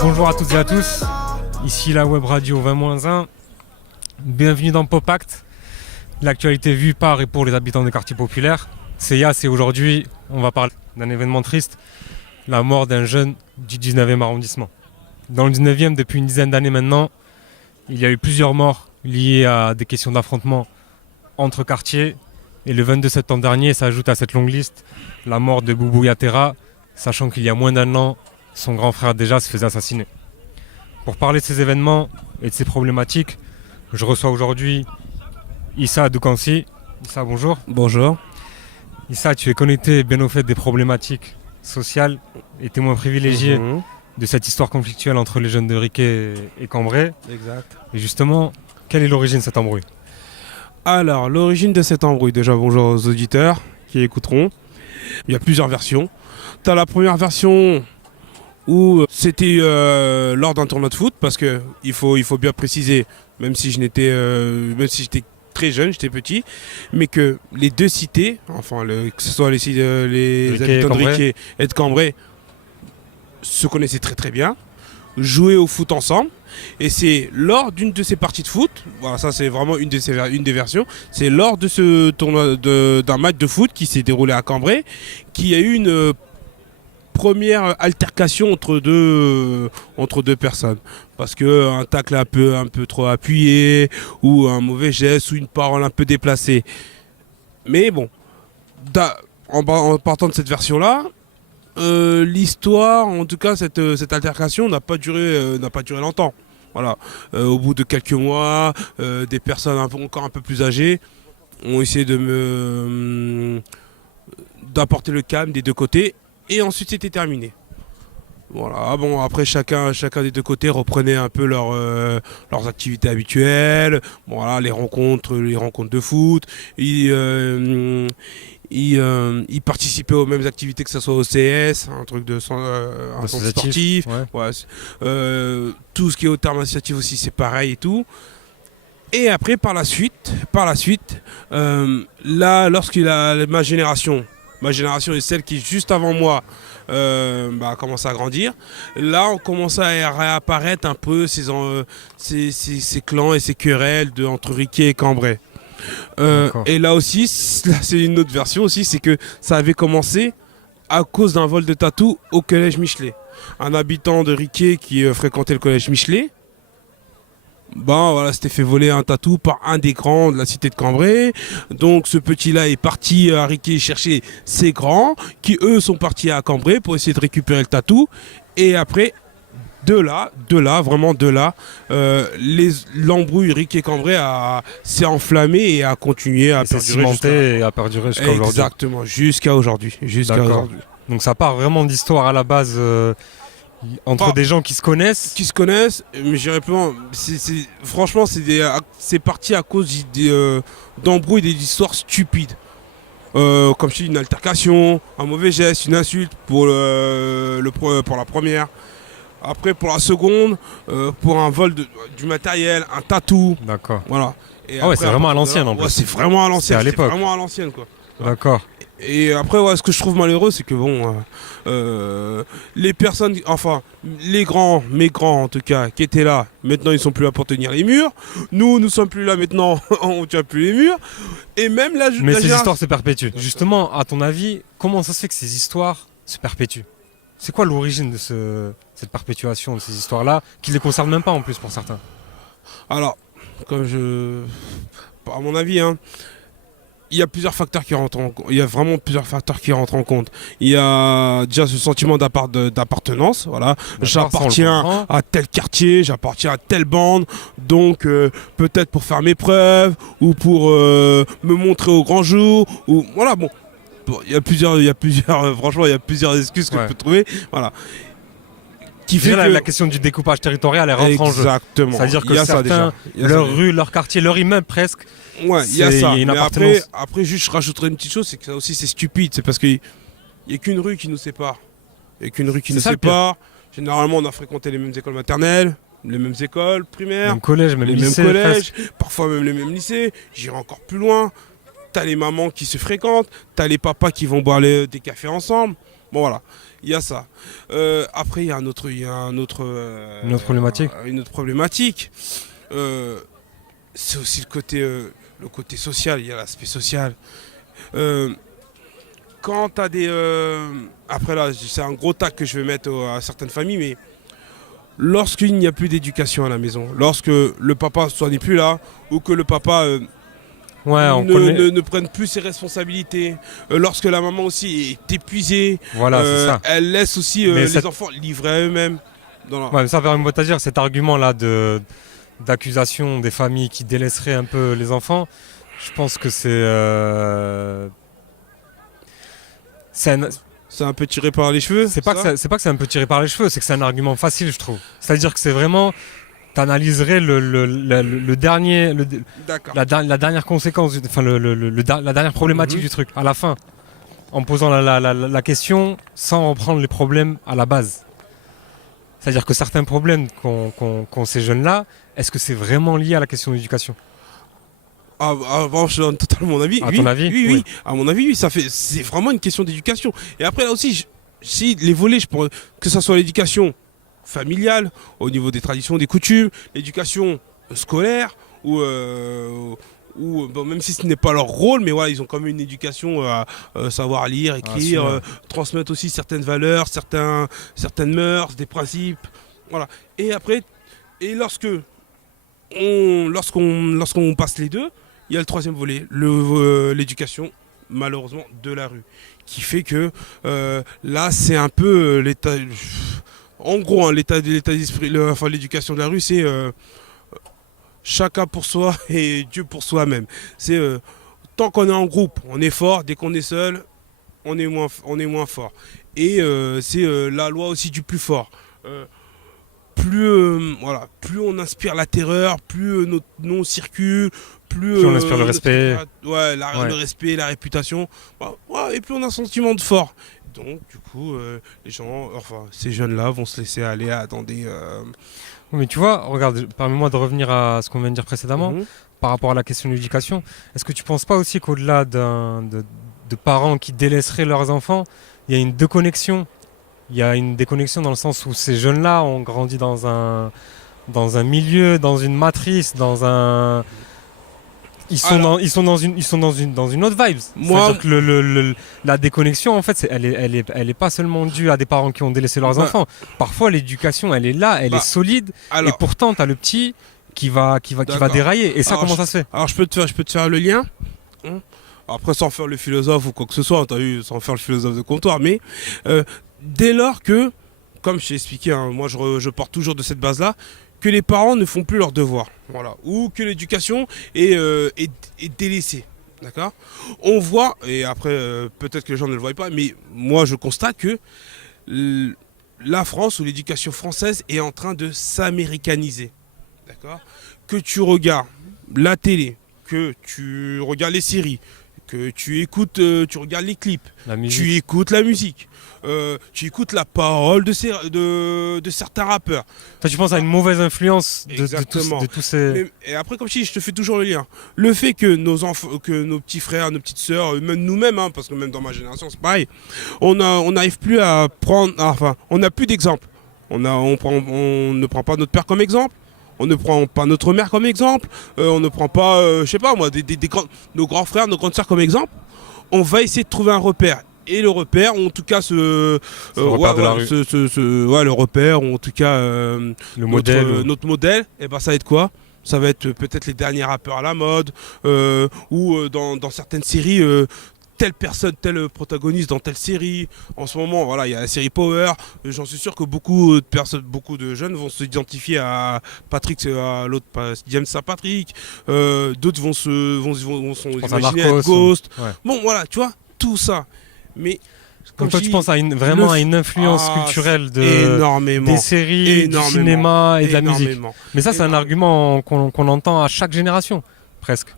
Bonjour à toutes et à tous, ici la web radio 20-1, bienvenue dans Popact, l'actualité vue par et pour les habitants des quartiers populaires. C'est Yass et aujourd'hui on va parler d'un événement triste, la mort d'un jeune du 19e arrondissement. Dans le 19e, depuis une dizaine d'années maintenant, il y a eu plusieurs morts liées à des questions d'affrontement entre quartiers. Et le 22 septembre dernier s'ajoute à cette longue liste la mort de Boubou Yattera, sachant qu'il y a moins d'un an, son grand frère déjà se faisait assassiner. Pour parler de ces événements et de ces problématiques, je reçois aujourd'hui Issa Adoukansi. Issa, bonjour. Bonjour. Issa, tu es connecté bien au fait des problématiques sociales et témoin privilégié de cette histoire conflictuelle entre les jeunes de Riquet et Cambrai. Exact. Et justement, quelle est l'origine de cet embrouille ? Alors, l'origine de cette embrouille, déjà bonjour aux auditeurs qui écouteront. Il y a plusieurs versions. Tu as la première version où c'était lors d'un tournoi de foot, parce que il faut bien préciser, même si j'étais très jeune, j'étais petit, mais que les deux cités, enfin que ce soit les habitants de Riquet et de Cambrai, se connaissaient très très bien, jouaient au foot ensemble. Et c'est lors d'une de ces parties de foot, voilà, ça c'est vraiment une des versions, c'est lors de ce tournoi d'un match de foot qui s'est déroulé à Cambrai, qu'il y a eu une première altercation entre deux personnes. Parce qu'un tacle un peu trop appuyé, ou un mauvais geste, ou une parole un peu déplacée. Mais bon, en partant de cette version-là, l'histoire, en tout cas cette altercation n'a pas duré longtemps. Voilà. Au bout de quelques mois, des personnes encore un peu plus âgées ont essayé d'apporter le calme des deux côtés, et ensuite c'était terminé. Voilà. Bon, après chacun des deux côtés reprenait un peu leurs activités habituelles. Bon, voilà, les rencontres de foot. Ils participaient aux mêmes activités, que ce soit au CS, un truc un centre sportif. Ouais. Tout ce qui est au terme associatif aussi, c'est pareil et tout. Et après, par la suite, là, ma génération est celle qui, juste avant moi, a commencé à grandir. Là, on commence à réapparaître un peu ces clans et ces querelles entre Riquet et Cambrai. Et là aussi, c'est une autre version aussi, c'est que ça avait commencé à cause d'un vol de tatou au collège Michelet. Un habitant de Riquet qui fréquentait le collège Michelet, s'était fait voler un tatou par un des grands de la cité de Cambrai. Donc ce petit-là est parti à Riquet chercher ses grands, qui eux sont partis à Cambrai pour essayer de récupérer le tatou. Et après, l'embrouille Riquet-Cambrai s'est enflammée et a continué à perdurer et a perduré jusqu'à aujourd'hui. Exactement, jusqu'à aujourd'hui. Donc ça part vraiment d'histoire à la base entre des gens qui se connaissent. Mais j'irais plus loin. Franchement, c'est parti à cause d'embrouilles, des histoires stupides. Comme je dis, une altercation, un mauvais geste, une insulte pour la première. Après, pour la seconde, pour un vol du matériel, un tatou. D'accord. Voilà. Et après, c'est vraiment à l'ancienne en plus. Ouais, c'est vraiment à l'ancienne. C'est à l'époque. Vraiment à l'ancienne, quoi. D'accord. Et après, ce que je trouve malheureux, c'est que les personnes, enfin, mes grands en tout cas, qui étaient là, maintenant ils sont plus là pour tenir les murs. Nous sommes plus là maintenant, on tient plus les murs. Et même Mais ces histoires se perpétuent. Justement, à ton avis, comment ça se fait que ces histoires se perpétuent ? C'est quoi l'origine de cette perpétuation de ces histoires-là, qui ne les concernent même pas en plus pour certains ? Alors, à mon avis, il y a plusieurs facteurs qui rentrent en compte. Il y a vraiment plusieurs facteurs qui rentrent en compte. Il y a déjà ce sentiment d'appartenance. Voilà. J'appartiens à tel quartier, j'appartiens à telle bande. Donc, peut-être pour faire mes preuves ou pour me montrer au grand jour. Ou voilà, bon. Il y a plusieurs franchement, il y a plusieurs excuses que je peux trouver. Voilà. Qui fait la question du découpage territorial, elle rentre en jeu. Exactement. C'est-à-dire que certains, leur rue, leur quartier, leur immeuble presque. Ouais, il y a ça. Mais après, juste, je rajouterais une petite chose, c'est que ça aussi, c'est stupide. C'est parce qu'il n'y a qu'une rue qui nous sépare. Généralement, on a fréquenté les mêmes écoles maternelles, les mêmes écoles primaires, les mêmes collèges, parfois même les mêmes lycées. J'irai encore plus loin. T'as les mamans qui se fréquentent, t'as les papas qui vont boire des cafés ensemble. Bon voilà, il y a ça. Après, Une autre problématique. une autre problématique. C'est aussi le côté social, il y a l'aspect social. Euh, Quand tu as des... après là, c'est un gros tac que je vais mettre à certaines familles, mais lorsqu'il n'y a plus d'éducation à la maison, lorsque le papa soit n'est plus là, ou que le papa Ouais, on connaît. ne prenne plus ses responsabilités, lorsque la maman aussi est épuisée, Voilà, c'est ça. elle laisse aussi les enfants livrés à eux-mêmes. Ouais, mais ça permet de dire cet argument-là d'accusation des familles qui délaisseraient un peu les enfants. Je pense que C'est un peu tiré par les cheveux. c'est pas que c'est un peu tiré par les cheveux, c'est que c'est un argument facile, je trouve. C'est-à-dire que c'est vraiment, t'analyserais le dernier, D'accord. la dernière conséquence, enfin la dernière problématique du truc, à la fin, en posant la question sans reprendre les problèmes à la base. C'est-à-dire que certains problèmes qu'ont ces jeunes-là, est-ce que c'est vraiment lié à la question de l'éducation? Bon, je donne totalement mon avis. À ton avis? Oui. Oui. À mon avis, oui, c'est vraiment une question d'éducation. Et après, là aussi, si les volets, que ce soit l'éducation familiale, au niveau des traditions, des coutumes, l'éducation scolaire, ou bon, même si ce n'est pas leur rôle, mais voilà, ils ont quand même une éducation à savoir lire, écrire, transmettre aussi certaines valeurs, certaines mœurs, des principes. Voilà. Et après, lorsqu'on passe les deux, il y a le troisième volet, l'éducation, malheureusement, de la rue. Qui fait que là, c'est un peu l'état. En gros, hein, l'état d'esprit, enfin, l'éducation de la rue, c'est chacun pour soi et Dieu pour soi-même. C'est tant qu'on est en groupe, on est fort. Dès qu'on est seul, on est moins fort. Et c'est la loi aussi du plus fort. Plus on inspire la terreur, plus notre nom circule, plus on inspire le respect. Le respect, la réputation, et plus on a un sentiment de fort. Donc du coup, les gens, enfin ces jeunes-là vont se laisser aller dans des... Mais tu vois, regarde, permets-moi de revenir à ce qu'on vient de dire précédemment, par rapport à la question de l'éducation. Est-ce que tu ne penses pas aussi qu'au-delà de parents qui délaisseraient leurs enfants, il y a une déconnexion? Il y a une déconnexion dans le sens où ces jeunes-là ont grandi dans un milieu, dans une matrice, ils sont dans une autre vibe. C'est-à-dire que la déconnexion, en fait, elle est pas seulement due à des parents qui ont délaissé leurs enfants. Parfois, l'éducation, elle est là, elle est solide, et pourtant, tu as le petit qui va dérailler. Et ça, comment ça se fait? Alors, je peux te faire le lien. Après, sans faire le philosophe ou quoi que ce soit, t'as vu, sans faire le philosophe de comptoir, mais dès lors que, comme je t'ai expliqué, hein, moi je pars toujours de cette base-là, que les parents ne font plus leurs devoirs, voilà, ou que l'éducation est délaissée, d'accord. On voit, et après peut-être que les gens ne le voient pas, mais moi je constate que la France ou l'éducation française est en train de s'américaniser, d'accord. Que tu regardes la télé, que tu regardes les séries, que tu écoutes, tu regardes les clips, tu écoutes la musique, tu écoutes la parole de certains rappeurs. Toi, tu penses à une mauvaise influence de tous ces... Mais, et après, comme je te fais toujours le lien. Le fait que nos enfants, que nos petits frères, nos petites sœurs, même nous-mêmes, hein, parce que même dans ma génération, c'est pareil, on n'arrive plus à prendre... Enfin, on n'a plus d'exemple. On ne prend pas notre père comme exemple. On ne prend pas notre mère comme exemple, on ne prend pas, je sais pas moi, nos grands frères, nos grandes sœurs comme exemple. On va essayer de trouver un repère. Et le repère, ou en tout cas le repère, ou en tout cas notre modèle, et ben ça va être quoi? Ça va être peut-être les derniers rappeurs à la mode, ou dans certaines séries, telle personne, tel protagoniste dans telle série. En ce moment, voilà, il y a la série Power. J'en suis sûr que beaucoup de jeunes vont s'identifier à Patrick, à l'autre, James Saint-Patrick. D'autres vont s'imaginer être Ghost. Ouais. Bon, voilà, tu vois, tout ça. Mais donc toi, tu penses à une influence culturelle des séries, du cinéma et de la musique. Mais ça, c'est un argument qu'on entend à chaque génération, presque.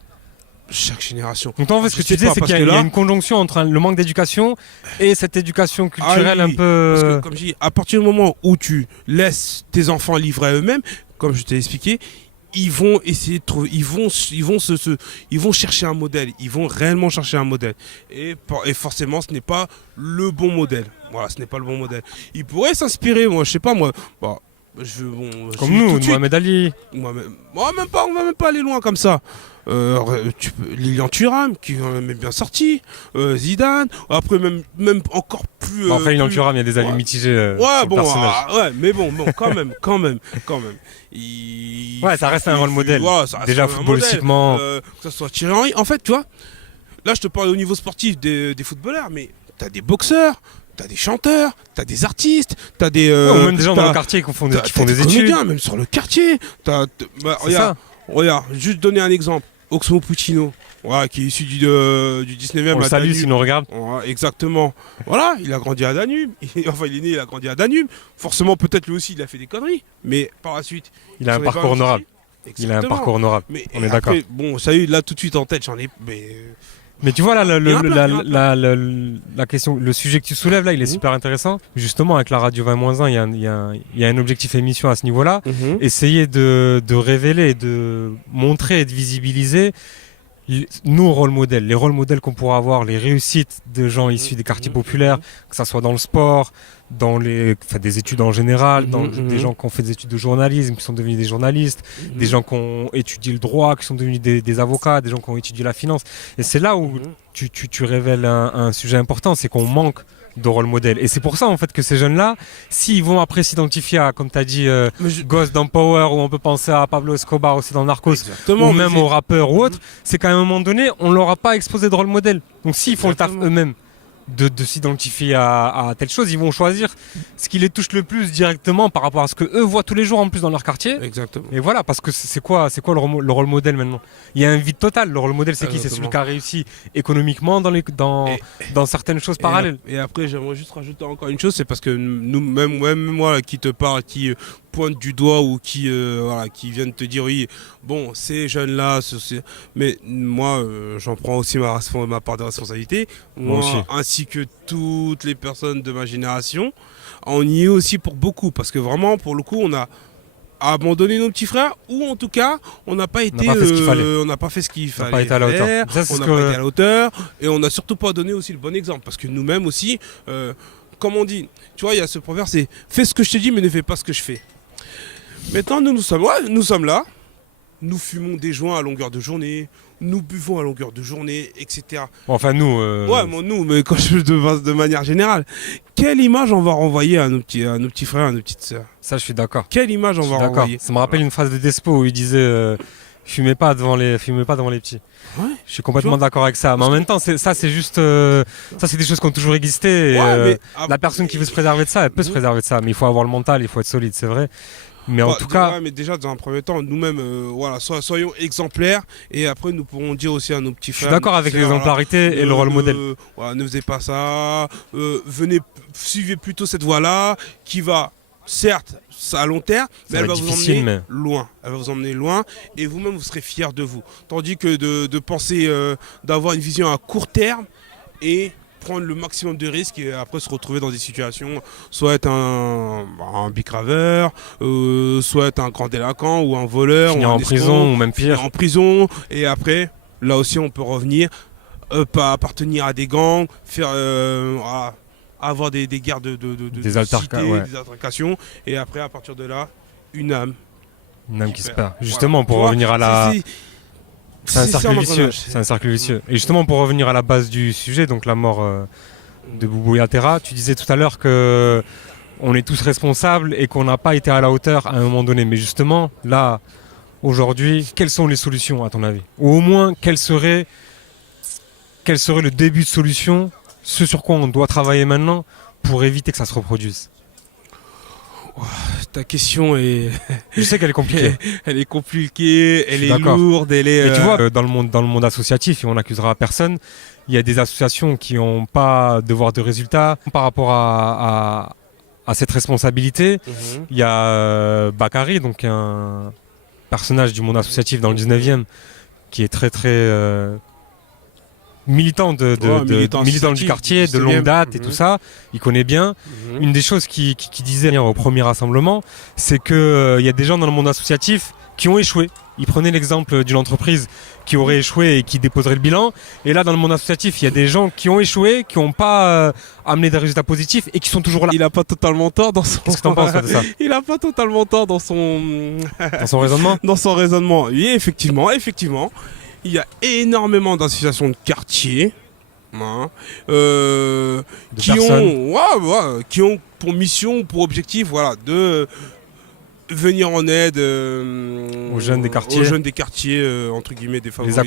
Chaque génération. Donc toi, en fait, ce que tu dis, c'est qu'il y a une conjonction entre le manque d'éducation et cette éducation culturelle un peu... Parce que, comme je dis, à partir du moment où tu laisses tes enfants livrer à eux-mêmes, comme je t'ai expliqué, ils vont essayer de trouver, ils vont chercher un modèle, ils vont réellement chercher un modèle. Et forcément, ce n'est pas le bon modèle. Voilà, ce n'est pas le bon modèle. Ils pourraient s'inspirer, moi, je sais pas, moi. Bon, Comme nous, Mohamed Ali. On va même pas aller loin comme ça. Lilian Thuram qui est bien sorti, Zidane, après même encore plus. Bon, après Lilian Thuram, il y a des avis mitigés. Ouais, sur le personnage. mais bon, quand même. Ouais, ça reste un rôle modèle. Ouais, ça reste déjà un footballistiquement. modèle, que ce soit Thierry Henry. En fait, tu vois, là je te parle au niveau sportif des footballeurs, mais t'as des boxeurs. T'as des chanteurs, t'as des artistes, t'as des. Ou même des gens dans le quartier qui font des études. Comédiens, même sur le quartier. Regarde, juste donner un exemple. Oxmo Puccino, voilà, qui est issu du 19e. On le salue s'il nous regarde. Ouais, exactement. Voilà, il a grandi à Danube. Enfin, il est né, il a grandi à Danube. Forcément, peut-être lui aussi, il a fait des conneries. Mais par la suite. Il a un parcours honorable. Il a un parcours honorable. On est d'accord. Bon, ça y est, là tout de suite en tête, j'en ai. Mais tu vois là, la question, le sujet que tu soulèves là, il est super intéressant. Justement, avec la radio 20-1, il y a un objectif émission à ce niveau-là. Essayer de révéler, de montrer et de visibiliser nos rôles modèles, les rôles modèles qu'on pourra avoir, les réussites de gens issus des quartiers populaires, que ça soit dans le sport, dans des études en général, des gens qui ont fait des études de journalisme, qui sont devenus des journalistes, des gens qui ont étudié le droit, qui sont devenus des avocats, des gens qui ont étudié la finance. Et c'est là où tu révèles un sujet important, c'est qu'on manque de rôle modèle. Et c'est pour ça en fait que ces jeunes-là, s'ils vont après s'identifier à, comme tu as dit, Ghost dans Power, ou on peut penser à Pablo Escobar aussi dans Narcos, ou même aux rappeurs ou autres, c'est qu'à un moment donné, on leur a pas exposé de rôle modèle. Donc s'ils font le taf eux-mêmes, de s'identifier à telle chose, ils vont choisir ce qui les touche le plus directement par rapport à ce que eux voient tous les jours en plus dans leur quartier. Exactement. Et voilà, parce que c'est quoi le rôle modèle maintenant? Il y a un vide total. Le rôle modèle, c'est qui? C'est celui qui a réussi économiquement dans certaines choses parallèles. Et après, j'aimerais juste rajouter encore une chose, c'est parce que nous, même moi qui te parle, qui pointe du doigt ou qui vient de te dire oui, bon, ces jeunes-là, mais moi, j'en prends aussi ma part de responsabilité. Moi aussi. Ainsi que toutes les personnes de ma génération, on y est aussi pour beaucoup, parce que vraiment, pour le coup, on a abandonné nos petits frères, ou en tout cas, on n'a pas été, on n'a pas fait ce qu'il fallait. On n'a pas été à la hauteur. On n'a pas été à la hauteur, et on n'a surtout pas donné aussi le bon exemple, parce que nous-mêmes aussi, comme on dit, tu vois, il y a ce proverbe, c'est fais ce que je te dis, mais ne fais pas ce que je fais. Maintenant, nous sommes là, nous fumons des joints à longueur de journée, nous buvons à longueur de journée, etc. Bon, enfin, nous. Nous, mais quand je de manière générale, quelle image on va renvoyer à nos petits frères, à nos petites sœurs? Ça, je suis d'accord. Quelle image on va renvoyer? Ça me rappelle une phrase de Despo où il disait fumez pas devant les petits. Ouais. Je suis complètement d'accord avec ça. Mais en même temps, c'est juste. Ça, c'est des choses qui ont toujours existé. Et, la personne qui veut se préserver de ça, elle peut se préserver de ça. Mais il faut avoir le mental, il faut être solide, c'est vrai. Mais en tout cas. Ouais, mais déjà, dans un premier temps, nous-mêmes, soyons exemplaires. Et après, nous pourrons dire aussi à nos petits frères. Je suis d'accord avec l'exemplarité et le rôle modèle. Ne faisez pas ça. Suivez plutôt cette voie-là qui va. Certes, à long terme, mais elle va vous emmener loin. Elle va vous emmener loin et vous-même, vous serez fiers de vous. Tandis que de penser, d'avoir une vision à court terme et prendre le maximum de risques et après se retrouver dans des situations, soit être un bicraveur, soit être un grand délinquant ou un voleur. Finir en prison ou même pire. En prison et après, là aussi, on peut revenir, pas appartenir à des gangs, faire... avoir des guerres des altercations, et après à partir de là une âme qui se perd, justement pour revenir à la c'est un cercle vicieux et justement pour revenir à la base du sujet, donc la mort de Boubou Yattera. Tu disais tout à l'heure que on est tous responsables et qu'on n'a pas été à la hauteur à un moment donné, mais justement là aujourd'hui, quelles sont les solutions à ton avis, ou au moins quel serait le début de solution, ce sur quoi on doit travailler maintenant pour éviter que ça se reproduise? Ta question est... Je sais qu'elle est compliquée. Elle est compliquée, elle est lourde, elle est... Mais tu vois, dans le monde associatif, et on n'accusera personne, il y a des associations qui n'ont pas de voir de résultats par rapport à cette responsabilité. Il y a Bakary, donc un personnage du monde associatif dans le 19e, qui est très très... militant, militant du associatif, quartier, de 17e. longue date et tout ça. Il connaît bien. Une des choses qu'il disait au premier rassemblement, c'est qu'il y a des gens dans le monde associatif qui ont échoué. Il prenait l'exemple d'une entreprise qui aurait échoué et qui déposerait le bilan. Et là, dans le monde associatif, il y a des gens qui ont échoué, qui n'ont pas amené des résultats positifs et qui sont toujours là. Il n'a pas totalement tort dans son... Qu'est-ce que tu en penses de ça? Il n'a pas totalement tort dans son... Dans son raisonnement? Dans son raisonnement. Oui, effectivement. Il y a énormément d'associations de quartier qui ont pour mission, pour objectif, voilà, de venir en aide aux jeunes des quartiers, entre guillemets défavorisés,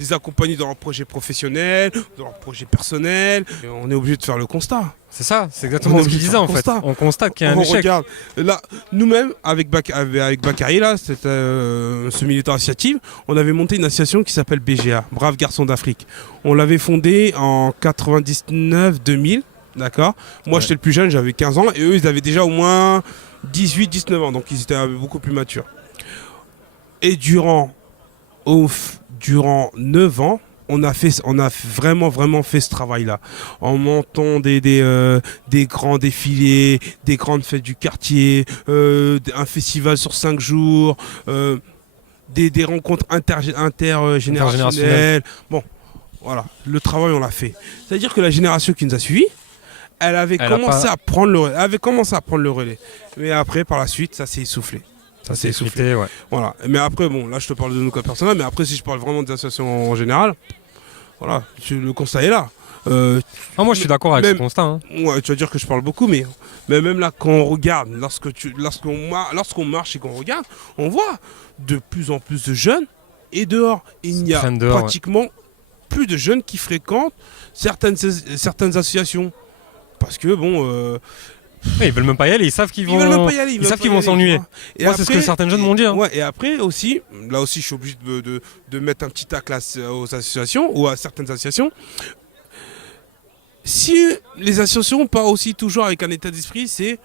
les accompagner dans leurs projets professionnels, dans leurs projets personnels. Et on est obligé de faire le constat. C'est ça, c'est exactement ce qu'il disait en fait. On constate qu'il y a un échec. Regarde, là, nous-mêmes, avec Bakary, là, ce militant associatif, on avait monté une association qui s'appelle BGA, Braves Garçons d'Afrique. On l'avait fondée en 99-2000, d'accord. Moi, j'étais le plus jeune, j'avais 15 ans, et eux, ils avaient déjà au moins 18-19 ans, donc ils étaient beaucoup plus matures. Et durant 9 ans, on a vraiment fait ce travail-là, en montant des grands défilés, des grandes fêtes du quartier, un festival sur 5 jours, des rencontres intergénérationnelles. Bon, voilà, le travail on l'a fait. C'est-à-dire que la génération qui nous a suivis, elle avait commencé à prendre le relais. Mais après, par la suite, ça s'est essoufflé. Ça s'est essoufflé. Ouais. Voilà. Mais après, bon, là, je te parle de nos cas personnels. Mais après, si je parle vraiment des associations en général, voilà, le constat est là. Moi, je suis d'accord avec ce constat. Hein. Ouais, tu vas dire que je parle beaucoup, mais même là, quand on regarde, lorsqu'on marche et qu'on regarde, on voit de plus en plus de jeunes et dehors. Il n'y a pratiquement plus de jeunes qui fréquentent certaines associations. Parce que bon... ils veulent même pas y aller, ils savent qu'ils vont s'ennuyer. Moi, c'est ce que certains jeunes m'ont dit. Hein. Ouais, et après aussi, là aussi, je suis obligé de mettre un petit tacle aux associations ou à certaines associations. Si les associations partent aussi toujours avec un état d'esprit, c'est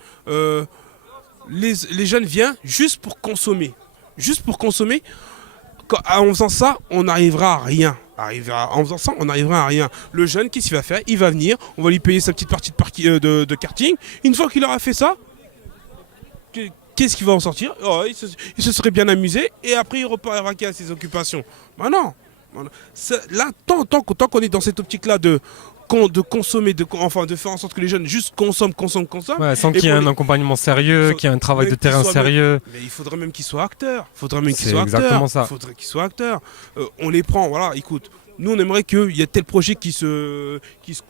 les jeunes viennent juste pour consommer. Juste pour consommer. En faisant ça, on n'arrivera à rien. En faisant ça, on n'arrivera à rien. Le jeune, qu'est-ce qu'il va faire? Il va venir, on va lui payer sa petite partie de karting. Une fois qu'il aura fait ça, qu'est-ce qu'il va en sortir? Il se serait bien amusé et après il repartira à ses occupations. Bah non. Là, tant qu'on est dans cette optique-là de consommer, de faire en sorte que les jeunes juste consomment. Ouais, sans qu'il y ait un accompagnement sérieux, qu'il y ait un travail de terrain sérieux. Mais il faudrait même qu'ils soient acteurs. Exactement ça. Il faudrait qu'ils soient acteurs. On les prend, voilà, écoute. Nous, on aimerait qu'il y ait tel projet qui se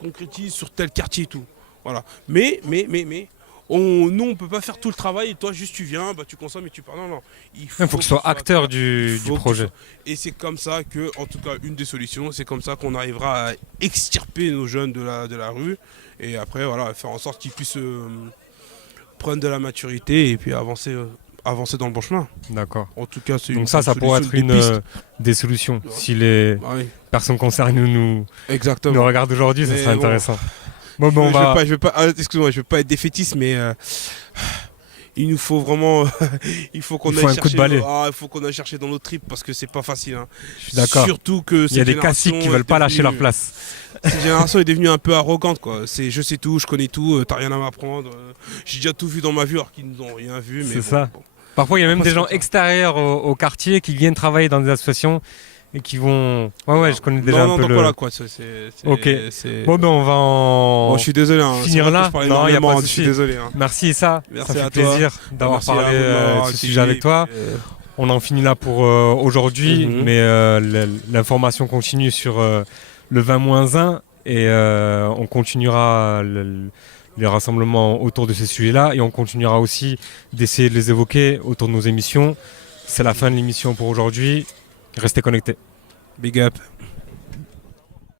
concrétise sur tel quartier et tout. Voilà. Mais, nous, on ne peut pas faire tout le travail et toi, juste tu viens, tu consommes et tu pars. Non. Il faut que tu sois acteur du projet. Et c'est comme ça que, en tout cas, une des solutions, c'est comme ça qu'on arrivera à extirper nos jeunes de la rue et après, voilà, faire en sorte qu'ils puissent prendre de la maturité et puis avancer dans le bon chemin. D'accord. En tout cas, c'est donc ça pourrait être des solutions. Ouais. Si les personnes concernées nous regardent aujourd'hui, ça serait intéressant. Je vais pas être défaitiste, mais il nous faut vraiment, il faut qu'on aille chercher dans nos tripes parce que c'est pas facile. Hein. Je suis d'accord. Surtout que il y a des classiques qui veulent pas lâcher leur place. Cette génération est devenue un peu arrogante, quoi. C'est je sais tout, je connais tout, t'as rien à m'apprendre. J'ai déjà tout vu dans ma vie alors qu'ils n'ont rien vu. C'est ça. Parfois, il y a même des gens extérieurs au quartier qui viennent travailler dans des associations. Et qui vont... Ouais, je connais déjà un peu le... Voilà, quoi. Ok. Bon, on va je suis désolé. Finir là. Non, il n'y a pas de souci. Je suis désolé. Hein. Merci Issa. Merci ça fait à toi. plaisir d'avoir parlé de ce sujet avec toi. On en finit là pour aujourd'hui. Mais l'information continue sur le 20-1. Et on continuera les rassemblements autour de ces sujets-là. Et on continuera aussi d'essayer de les évoquer autour de nos émissions. C'est la fin de l'émission pour aujourd'hui. Restez connectés. Big up.